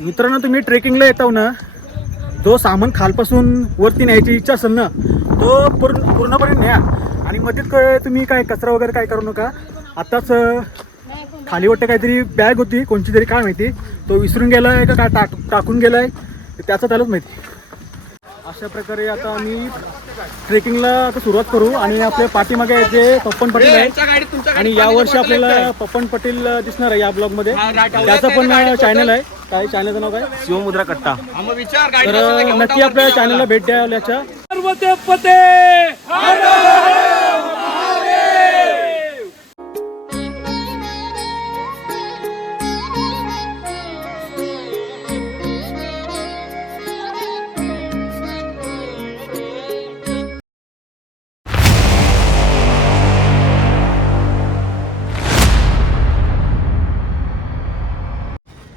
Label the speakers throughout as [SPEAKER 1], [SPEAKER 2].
[SPEAKER 1] मित्रांनो तुम्ही ट्रेकिंगला येताव ना? जो सामान खालपासून वरती न्यायची इच्छा असेल ना तो पूर्ण पूर्णपणे न्या. आणि मध्येच काय तुम्ही काय कचरा वगैरे काय करू नका. आत्ताच खाली वाटतं काहीतरी बॅग होती. कोणची तरी काय माहिती. तो विसरून गेलाय का काय टाक टाकून गेलाय. आहे त्याचं त्यालाच माहिती. अशा प्रकारे आता आम्ही ट्रेकिंगला आता सुरुवात करू आणि आपल्या पाठीमागे जे पप्पन पाटील आहे आणि यावर्षी आपल्याला पप्पन पाटील दिसणार आहे या ब्लॉगमध्ये त्याचं पण चॅनल आहे. काय चॅनलचं नाव काय? शिवमुद्रा कट्टा. तर नक्की आपल्या चॅनलला भेट द्या याच्या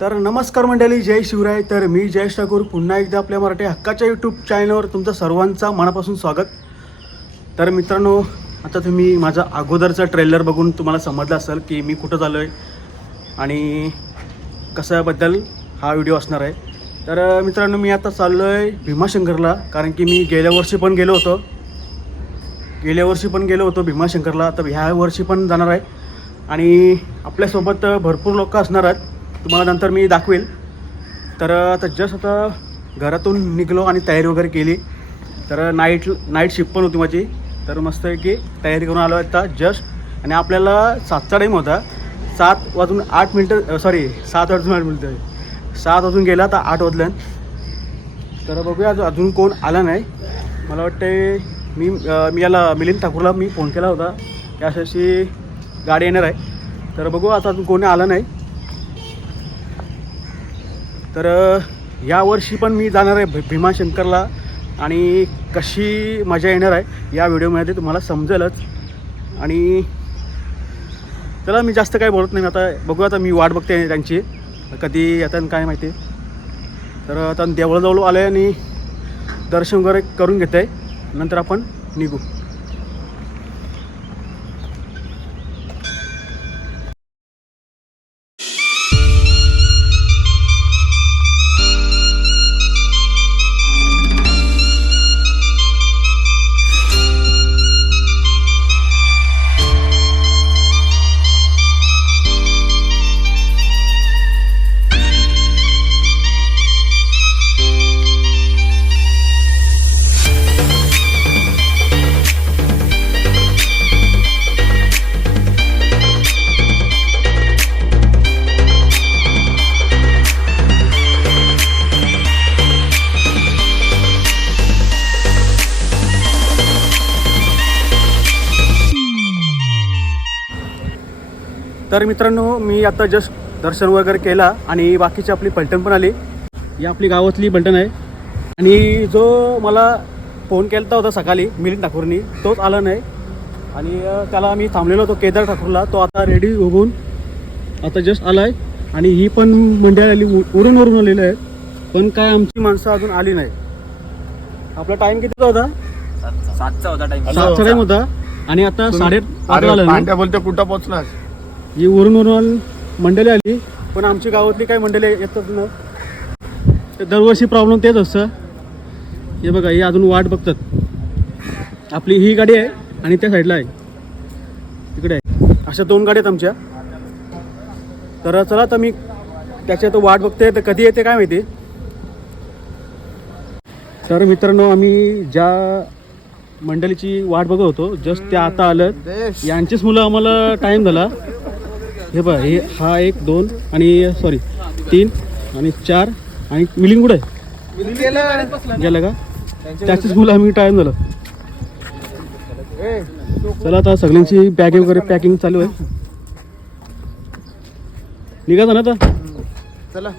[SPEAKER 1] तर नमस्कार मंडळी जय शिवराय. तर मी जयेश ठाकूर पुन्हा एकदा आपल्या मराठी हक्काच्या यूट्यूब चॅनलवर तुमचं सर्वांचा मनापासून स्वागत. तर मित्रांनो आता तुम्ही माझा अगोदरचा ट्रेलर बघून तुम्हाला समजलं असेल की मी कुठं चाललो आहे आणि कशाबद्दल हा व्हिडिओ असणार आहे. तर मित्रांनो मी आता चाललो आहे भीमाशंकरला कारण की मी गेल्या वर्षी पण गेलो होतो. गेल्या वर्षी पण गेलो होतो भीमाशंकरला. तर ह्या वर्षी पण जाणार आहे. आणि आपल्यासोबत भरपूर लोक असणार आहेत. तुम्हाला नंतर मी दाखवेल. तर आता जस्ट आता घरातून निघलो आणि तयारी वगैरे केली. तर नाईट नाईट शिफ्ट पण होती माझी. तर मस्त आहे की तयारी करून आलो आता जस्ट आणि आपल्याला सातचा टाईम होता. सात वाजून आठ मिनटं सॉरी सात वाजून आठ मिनटं. सात वाजून गेला तर आठ वाजल्या तर बघूया अजून अजून कोण आला नाही. मला वाटते मी मी याला मिलिंद ठाकूरला मी फोन केला होता. की अशी गाडी येणार आहे. तर बघू आता अजून कोणी आलं नाही. तर यावर्षी पण मी जाणार आहे भी- भीमाशंकरला आणि कशी मजा येणार आहे या व्हिडिओमध्ये तुम्हाला समजेलच. आणि चला मी जास्त काय बोलत नाही आता बघू आता मी वाट बघते त्यांची. कधी येतात काय माहिती. तर आता देवळाजवळ आलं आहे आणि दर्शन वगैरे करून घेत आहे नंतर आपण निघू. तर मित्रांनो मी आता जस्ट दर्शन वगैरे केला आणि बाकीची आपली पलटण पण आली. ही आपली गावातली पलटण आहे. आणि जो मला फोन केला होता सकाळी मिलिंद ठाकूरनी तोच आला नाही. आणि त्याला मी थांबलेलो होतो केदार ठाकूरला. तो आता रेडी होऊन आता जस्ट आला आहे आणि ही पण मंडळ आली उरून उरून आलेली आहे. पण काय आमची माणसं अजून आली नाही. आपला टाईम कितीचा होता
[SPEAKER 2] सातचा होता टाइम
[SPEAKER 1] सातचा टाईम होता. आणि आता साडे
[SPEAKER 3] पांड्या बोलते कुठं पोहोचलास?
[SPEAKER 1] ही वरून वरून मंडळी आली पण आमची गावातली काही मंडळी येतात ना ते दरवर्षी प्रॉब्लेम तेच असतं. हे बघा ही अजून वाट बघतात. आपली ही गाडी आहे आणि त्या साईडला आहे. तिकडे आहे. अशा दोन गाड्या आहेत आमच्या. तर चला तर मी त्याच्यात वाट बघते तर कधी येते काय माहिती. तर मित्रांनो आम्ही ज्या मंडळीची वाट बघत होतो जस्ट त्या आता आलं. यांचीच मुलं आम्हाला टाईम झाला. हे बघा हे हा एक दोन आणि सॉरी तीन आणि चार आणि मिलिंग कुठे आहे? गेलं का? त्याचीच मुलं आम्ही टाईम झालं. चला आता सगळ्यांची बॅग वगैरे पॅकिंग चालू आहे. निघायचं ना आता.
[SPEAKER 3] चला.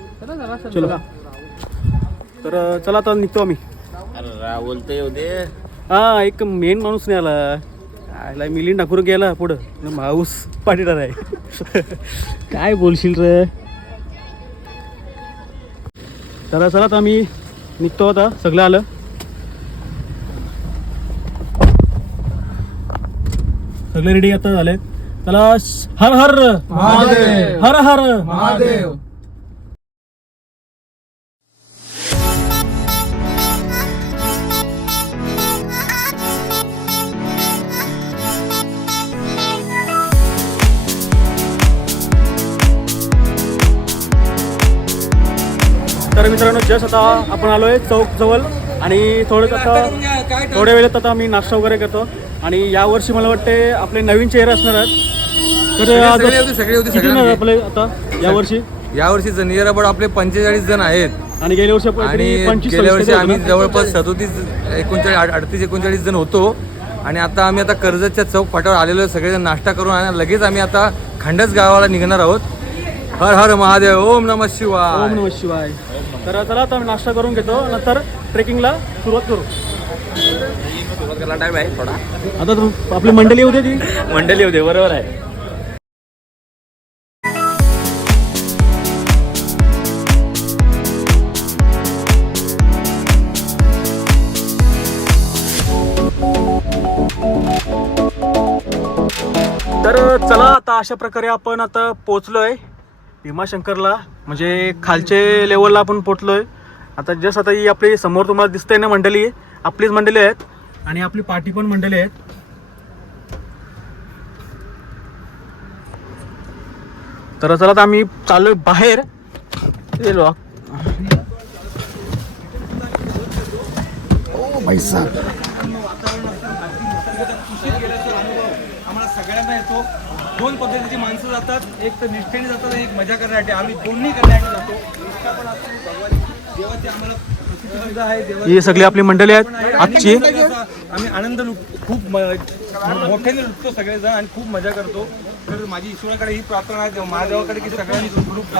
[SPEAKER 1] चलो. तर चला आता निघतो आम्ही.
[SPEAKER 2] अरे बोलते होते
[SPEAKER 1] हा एक मेन माणूस नाही आला. आयला मिलिंद ठाकूर गेला पुढं. माऊस पाटीदार आहे काय बोलशील रे? तर चला आता आम्ही निघतो आता. सगळं आलं. सगळे रेडी आता झाले चला हर हर.
[SPEAKER 3] महादेव.
[SPEAKER 1] हर हर.
[SPEAKER 3] महादेव.
[SPEAKER 1] जस्ट आता आपण आलो आहे चौक जवळ आणि थोडं आता थोड्या वेळात आता आम्ही नाश्ता वगैरे करतो. आणि यावर्षी मला वाटते आपले नवीन चेहरे असणार आहेत. तर
[SPEAKER 4] होते.
[SPEAKER 1] आपले आता यावर्षी
[SPEAKER 4] यावर्षी जनियर बोर्ड आपले पंचेचाळीस जण आहेत.
[SPEAKER 1] आणि गेल्या वर्षी
[SPEAKER 4] आणि गेल्या वर्षी आम्ही? जवळपास सदोतीस एकोणचाळीस अडतीस एकोणचाळीस जण होतो. आणि आता आम्ही आता कर्जतच्या चौक फाट्यावर आलेलो आहे. सगळेजण नाश्ता करून आणि लगेच आम्ही आता खंडच गावाला निघणार आहोत. हर हर महादेव. ओम नम
[SPEAKER 1] ओम
[SPEAKER 4] शिवाय
[SPEAKER 1] नम शिवाय. तर चला आता आम्ही नाश्ता करून घेतो. नंतर ट्रेकिंगला सुरुवात करू.
[SPEAKER 2] टाइम आहे थोडा
[SPEAKER 1] आता तू- आपली मंडळी होती ती.
[SPEAKER 2] मंडळी होते बरोबर आहे.
[SPEAKER 1] तर चला आता अशा प्रकारे आपण आता पोचलोय भीमाशंकरला म्हणजे खालचे लेवलला आपण पोचलोय आता जस्ट आता ही आपली समोर तुम्हाला दिसतंय ना मंडळी आपलीच मंडळी आहेत. आणि आपली पार्टी पण मंडळी आहेत. तर चला आता आम्ही चाललोय बाहेर. ए
[SPEAKER 5] सगळ्यांना येतो दोन पद्धतीची माणसं जातात एक तर निष्ठेने जातात एक मजा करण्यासाठी आम्ही दोन्ही करण्यासाठी जातो निष्ठा पण असतो भगवान देवाची आम्हाला प्रसिद्धी आहे देवाची
[SPEAKER 1] ही सगळी आपली मंडळी आहेत आजची
[SPEAKER 5] आम्ही आनंद लुट खूप म- मोठ्याने लुटतो सगळेजण आणि खूप मजा करतो तर माझी ईश्वराकडे ही प्रार्थना आहे देव- महादेवाकडे की सगळ्यांनी ग्रुप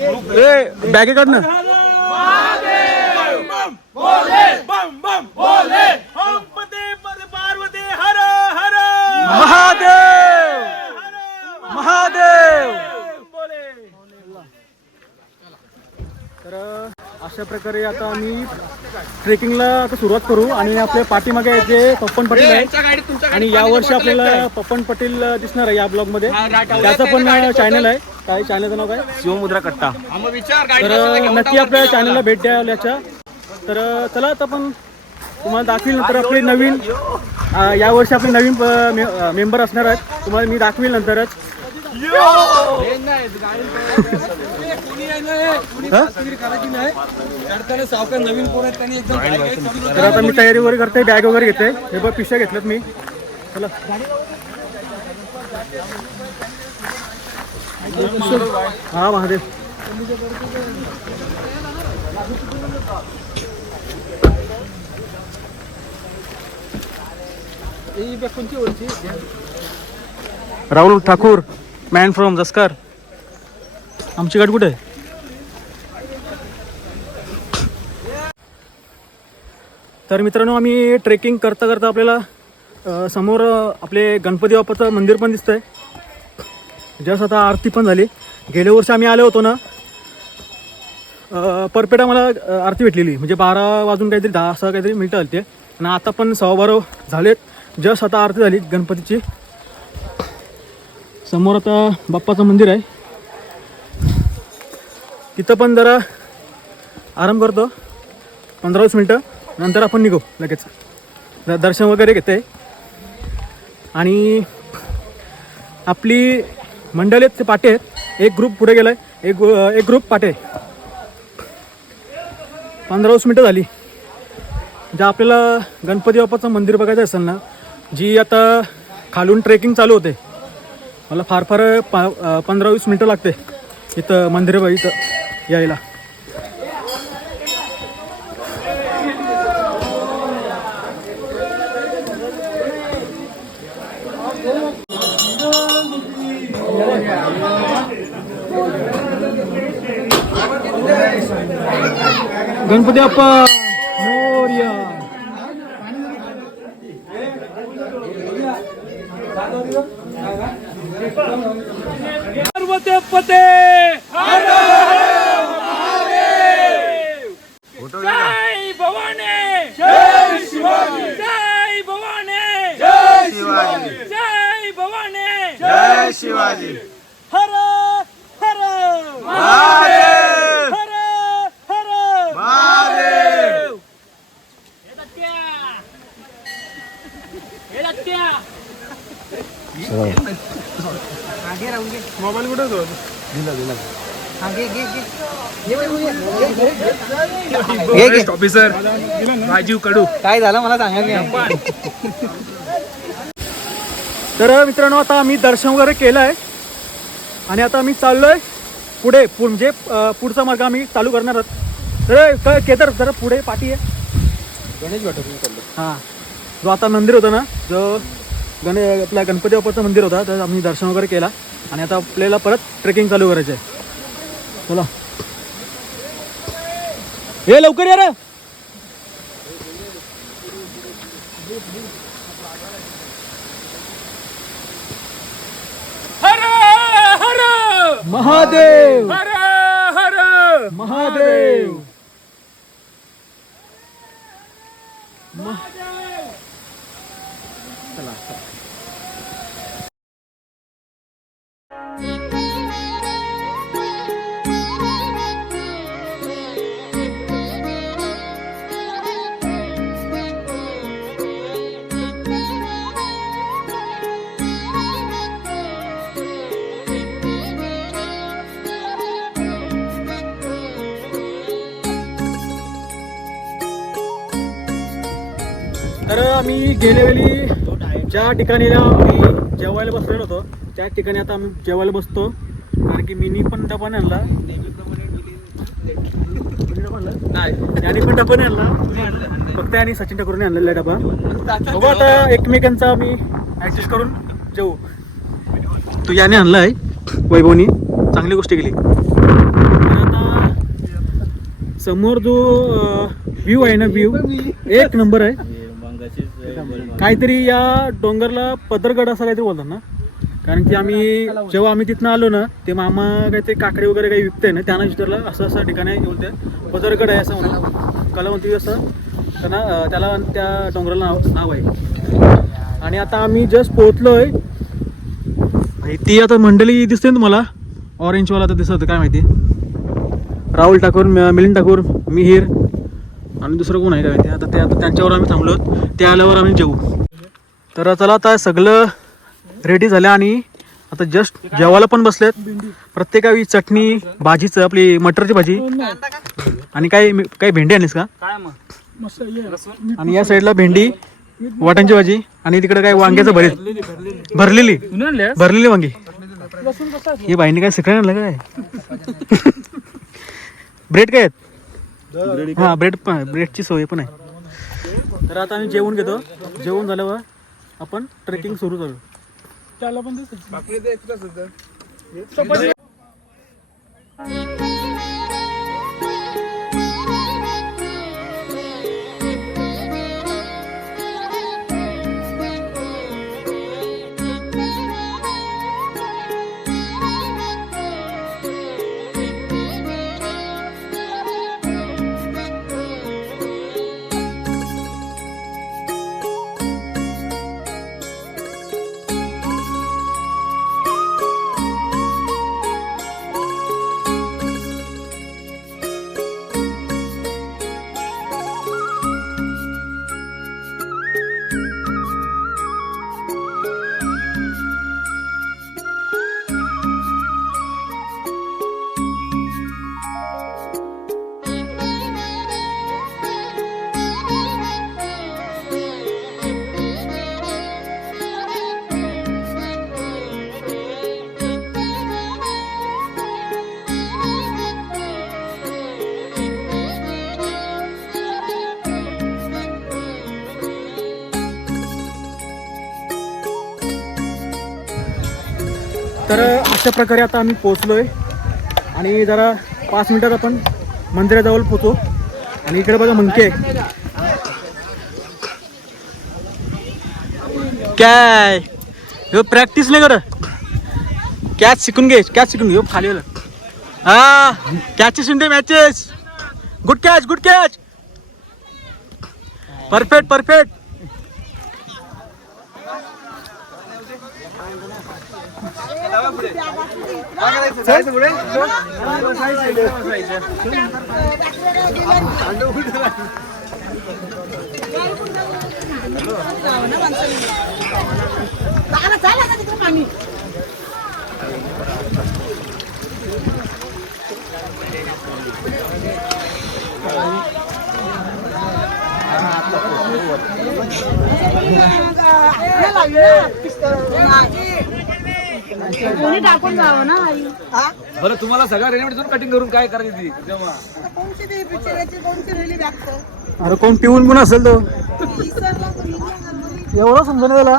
[SPEAKER 5] ग्रुप
[SPEAKER 1] ए बॅगे काढ ना महादेव! महादेव! तर अशा प्रकारे आता आम्ही ट्रेकिंगला आता सुरुवात करू आणि आपल्या पाठीमागे जे पप्पन पाटील आहे आणि यावर्षी आपल्याला पप्पन पाटील दिसणार आहे या ब्लॉगमध्ये त्याचं पण चॅनल आहे. काय चॅनलचं नाव काय?
[SPEAKER 2] शिवमुद्रा कट्टा.
[SPEAKER 1] तर नक्की आपल्या चॅनलला भेट द्या याच्या. तर चला आता आपण तुम्हाला दाखवील नंतर आपले नवीन. यावर्षी आपले नवीन मेंबर असणार आहेत. तुम्हाला मी दाखवील नंतरच.
[SPEAKER 5] सावकार नवीन पोर आहेत त्यांनी एकदम काय- काय चालू
[SPEAKER 1] तर आता मी तयारी वगैरे करते बॅग वगैरे घेते हे बघ पिशव्या घेतल्यात मी. चला. हा Mahadev. Rahul Thakur man from Jaskar. आमची गाठ कुठे? आहे तर मित्रांनो आम्ही ट्रेकिंग करता करता आपल्याला समोर आपले गणपती बाप्पाचं मंदिर पण दिसतंय. जस्ट आता आरती पण झाली. गेल्या वर्षी आम्ही आलो होतो ना अ, परपेटा मला आरती भेटलेली. म्हणजे बारा वाजून काहीतरी दहा असं काहीतरी मिनटं आली ते आणि आता पण सव्वा बारा झालेत. जस्ट आता आरती झाली गणपतीची. समोर आता बाप्पाचं मंदिर आहे. तिथं पण जरा आराम करतो. पंधरा वीस मिनटं नंतर आपण निघू लगेच. दर्शन वगैरे घेते. आणि आपली मंडळी आहेत ते पाटे आहेत. एक ग्रुप पुढे गेलाय. एक एक ग्रुप पाटे. आहे. पंधरा वीस मिनटं झाली. ज्या आपल्याला गणपती बाप्पाचं मंदिर बघायचं असेल ना जी आता खालून ट्रेकिंग चालू होते. मला फार फार पा पंधरा वीस मिनटं लागते इथं मंदिर इथं यायला. गणपती बाप्पा! मोबाईल कुठे होतो
[SPEAKER 2] ऑफिसर. राजीव कडू.
[SPEAKER 5] काय झालं मला सांगा की?
[SPEAKER 1] तर मित्रांनो आता आम्ही दर्शन वगैरे केलं आहे आणि आता आम्ही चाललो आहे पुढे पु- म्हणजे पुढचा मार्ग आम्ही चालू करणार आहोत. तर क- केदार जरा पुढे पाठी आहे
[SPEAKER 5] गणेश
[SPEAKER 1] हां. जो आता मंदिर होतं ना जो गणे आपल्या गणपती बाप्पाचं मंदिर होता तर आम्ही दर्शन वगैरे केला. आणि आता आपल्याला परत ट्रेकिंग चालू करायचं आहे. चला. हे लवकर या रे!
[SPEAKER 2] हर हर!
[SPEAKER 1] महादेव!
[SPEAKER 2] हर हर!
[SPEAKER 1] महादेव! तर आम्ही गेल्यावेळी ज्या ठिकाणी आम्ही जेवायला बसलेलो होतो त्या ठिकाणी आता आम्ही जेवायला बसतो. कारण की मिनी पण डबा आणला आणि पण डबा नाही आणला फक्त आणि सचिन ठाकूरने आणलेला डबा. बघू आता एकमेकांचा आम्ही ऍडजस्ट करून जेवू. तो याने आणला आहे वैभवनी. चांगली गोष्ट केली. आता समोर जो व्ह्यू आहे ना व्ह्यू एक नंबर आहे. काहीतरी या डोंगरला पदरगड असं काहीतरी बोलतात ना? कारण की आम्ही जेव्हा आम्ही तिथनं आलो ना ते मामा काहीतरी काकडे वगैरे काही विकते ना त्यांना विचारलं असं असं ठिकाण आहे बोलते पदरगड आहे असं म्हणून. कलावंती असं. त्यांना त्याला त्या डोंगराला नाव नाव आहे. आणि आता आम्ही जस्ट पोहोचलोय. आहे ती आता मंडळी दिसते ना तुम्हाला? ऑरेंजवाला आता दिसत काय माहिती? राहुल ठाकूर मिलिंद ठाकूर मिहीर. आणि दुसरं कोण आहे काय माहिती? आता ते आता त्यांच्यावर आम्ही थांबलो ते आल्यावर आम्ही जेवू. तर चला आता सगळं रेडी झालं आणि आता जस्ट जेवायला पण बसलेत. प्रत्येकावी चटणी भाजीचं आपली मटरची भाजी. आणि काही काही भेंडी आणलीस का? आणि या साईडला भेंडी वाटांची भाजी आणि तिकडे काय वांग्याचं भरीत. भरलेली. भरलेली वांगी. हे बाईने काय सिक्रेट आणलं काय? ब्रेड काय आहेत? हा ब्रेड पण ब्रेडची सोय पण आहे. तर आता आम्ही जेवण घेतो. जेवण झाल्यावर आपण ट्रेकिंग सुरू करू. त्याला पण तर अशा प्रकारे आता आम्ही पोचलोय आणि जरा पाच मिनिटात आपण मंदिराजवळ पोचू आणि इकडे बघा मंकी काय? ह्यो प्रॅक्टिस नाही करत. कॅच शिकून घे कॅच शिकून घे. खाली हा catches in matches good catch good catch perfect perfect
[SPEAKER 6] पाणी टाकून जावं ना आई.
[SPEAKER 5] बरं तुम्हाला सगळ्या रेडीमेड कटिंग करून काय करायची? ती
[SPEAKER 6] कोणची ते पिक्चराची कोणची रिली बॅगचं
[SPEAKER 1] अरे कोण पिऊन पण असेल तो. एवढा समजा नाही त्याला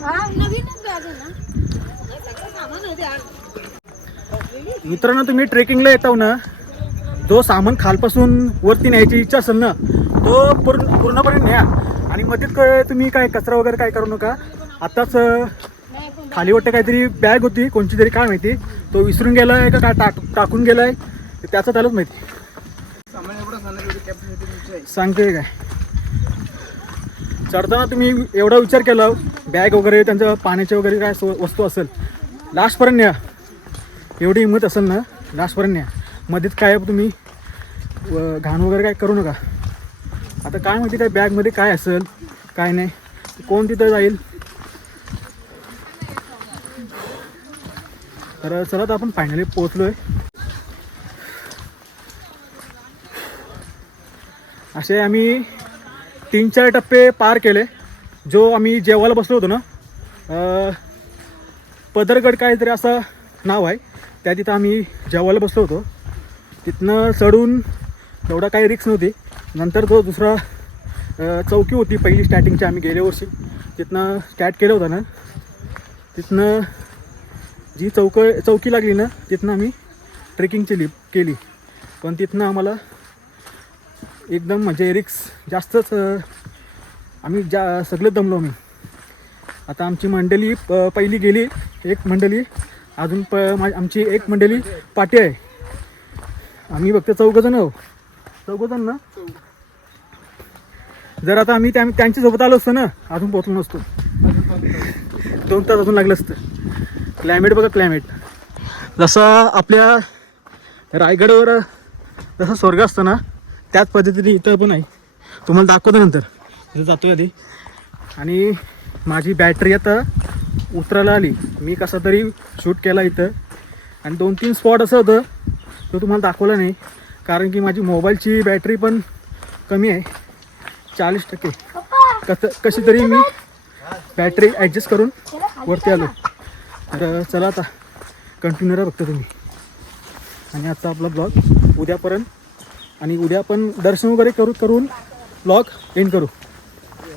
[SPEAKER 6] हा नवीनच बॅग आहे ना हे सगळं सामान आहे ते आत.
[SPEAKER 1] मित्रांनो तुम्ही ट्रेकिंगला येताव ना. जो सामान खालपासून वरती न्यायची इच्छा असेल ना तो पूर्ण पूर्णपणे न्या. मध्येच काय तुम्ही काय कचरा वगैरे काय करू नका. आताच खाली वाटतं काहीतरी बॅग होती. कोणची तरी काय माहिती. तो विसरून गेलाय का काय टाक टाकून गेलाय. आहे त्याचं त्यालाच माहिती. सांगते काय? चढताना तुम्ही एवढा विचार केला. बॅग वगैरे त्यांचं पाण्याचे वगैरे काय वस्तू असेल. लास्टपर्यंत या एवढी हिंमत असेल ना लास्टपर्यंत या मध्येच काय तुम्ही घाण वगैरे काय करू नका. आता काय माहिती काय बॅगमध्ये काय असेल काय नाही. कोण तिथं जाईल? तर चला तर आपण फायनली पोचलो आहे असे आम्ही तीन चार टप्पे पार केले. जो आम्ही जेवायला बसलो होतो ना पदरगड काहीतरी असं नाव आहे. त्या तिथं आम्ही जेवायला बसलो होतो. तिथनं चढून एवढा काही रिक्स नव्हती. नंतर तो दुसरा चौकी होती पहिली स्टार्टिंगची आम्ही गेल्या वर्षी. तिथनं स्टार्ट केलं होतं ना. तिथनं जी चौक चौकी लागली ना तिथनं आम्ही ट्रेकिंगची लिप केली. पण तिथनं आम्हाला एकदम म्हणजे रिक्स जास्तच आम्ही जा सगळं दमलो आम्ही. आता आमची मंडळी प पहिली गेली एक मंडळी अजून प आमची एक मंडळी पाठी आहे. आम्ही फक्त चौघजण आहो चौघजण? ना जर आता आम्ही त्या त्यांच्यासोबत आलो असतो ना अजून पोचलो नसतो. दोन तास अजून लागलं असतं. क्लायमेट बघा क्लायमेट जसं आपल्या रायगडवर जसं स्वर्ग असतं ना त्याच पद्धतीने इथं पण आहे. तुम्हाला दाखवतो नंतर. इथं जातो आधी. आणि माझी बॅटरी आता उतरायला आली. मी कसा तरी शूट केला इथं. आणि दोन तीन स्पॉट असं होतं तो तुम्हाला दाखवला नाही. कारण की माझी मोबाईलची बॅटरी पण कमी आहे. चाळीस टक्के. कसं कशी तरी मी बॅटरी ॲडजस्ट करून वरती आलो. तर चला आता कंटिन्यू राहा बघतो तुम्ही. आणि आजचा आपला ब्लॉग उद्यापर्यंत. आणि उद्या पण दर्शन वगैरे करू करून ब्लॉग एंड करू.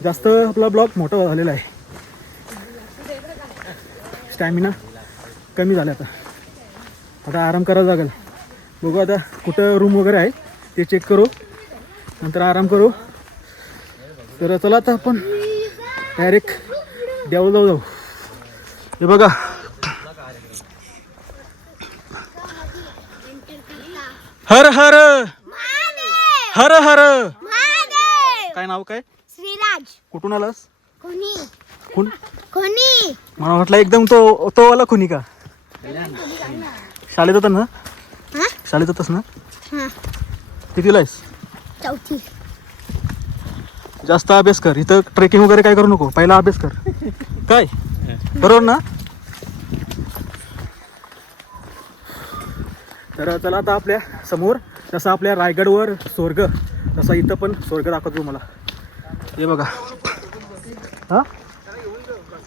[SPEAKER 1] जास्त आपला ब्लॉग मोठा झालेला आहे. स्टॅमिना कमी झाला आता. आता आराम करायला लागेल. बघू आता कुठं रूम वगैरे आहे ते चेक करू. नंतर आराम करू. तर चला आता आपण डायरेक्ट देऊ जाऊ जाऊ. हे बघा. हर हर. हर हर. काय नाव काय?
[SPEAKER 7] श्रीराज.
[SPEAKER 1] कुठून आलास?
[SPEAKER 7] कोणी
[SPEAKER 1] कोण
[SPEAKER 7] कोणी
[SPEAKER 1] मला वाटलं एकदम तो तो वाला खुनी का? शाळेत होता ना? शाळेत होतास ना?
[SPEAKER 7] हा.
[SPEAKER 1] कितीला आहेस
[SPEAKER 7] चौथी.
[SPEAKER 1] जास्त अभ्यास कर. इथं ट्रेकिंग वगैरे काय करू नको. पहिला अभ्यास कर. काय? बरोबर ना? तर चला आता आपल्यासमोर जसं आपल्या रायगडवर स्वर्ग तसा इथं पण स्वर्ग दाखवतो मला हे बघा. हा?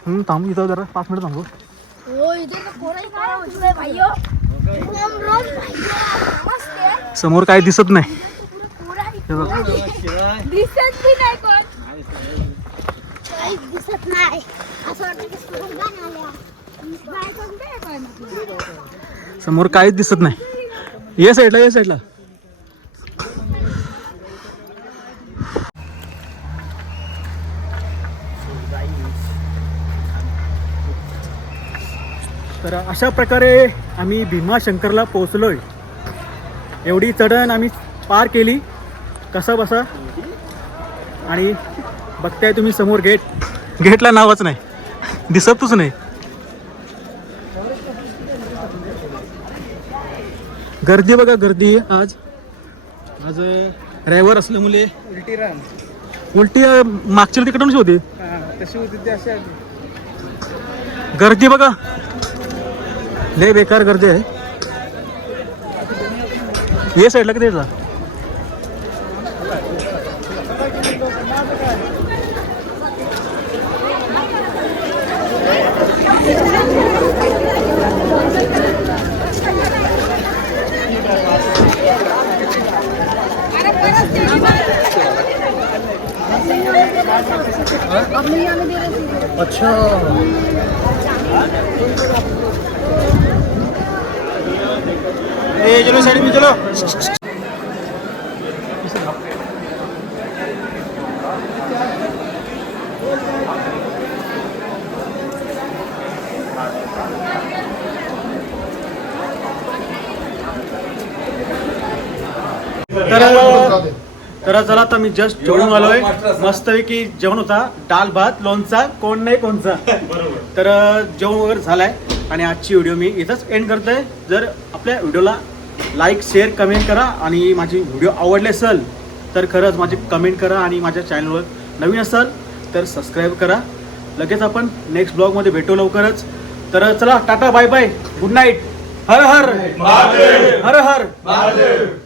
[SPEAKER 1] हम्म, थांब इथं जरा पाच मिनिट थांबू. समोर काय दिसत नाही. समोर काहीच दिसत नाही. ये साईडला ये साईडला तर अशा प्रकारे आम्ही भीमाशंकरला पोहोचलोय. एवढी चढण आम्ही पार केली. कसा बसा? आणि बघताय तुम्ही समोर गेट. गेटला नावच नाही. दिसतच नाही. गर्दी बघा गर्दी. आज आज रविवार असल्यामुळे
[SPEAKER 5] उलटी रान.
[SPEAKER 1] उलटी मागच्या तिकडूनच होती.
[SPEAKER 5] तशी होती ते असे
[SPEAKER 1] गर्दी बघा. लय बेकार गर्दी आहे ये साईडला किती जा अच्छा। ए चलो साइड में चलो। तर तर चला आता मी जस्ट जेवण आलोय. मस्तपैकी जेवण होता. डाल भात लोणचा कोण नाही कोणचा. तर जेवण वगैरे झालाय. आणि आजची व्हिडिओ मी इथंच एंड करतोय. जर आपल्या व्हिडिओला लाईक शेअर कमेंट करा आणि माझी व्हिडिओ आवडले असेल तर खरंच माझी कमेंट करा आणि माझ्या चॅनलवर नवीन असाल तर सबस्क्राईब करा. लगेच आपण नेक्स्ट ब्लॉगमध्ये भेटू लवकरच. तर चला tata bye bye good night Har. Har Har. Har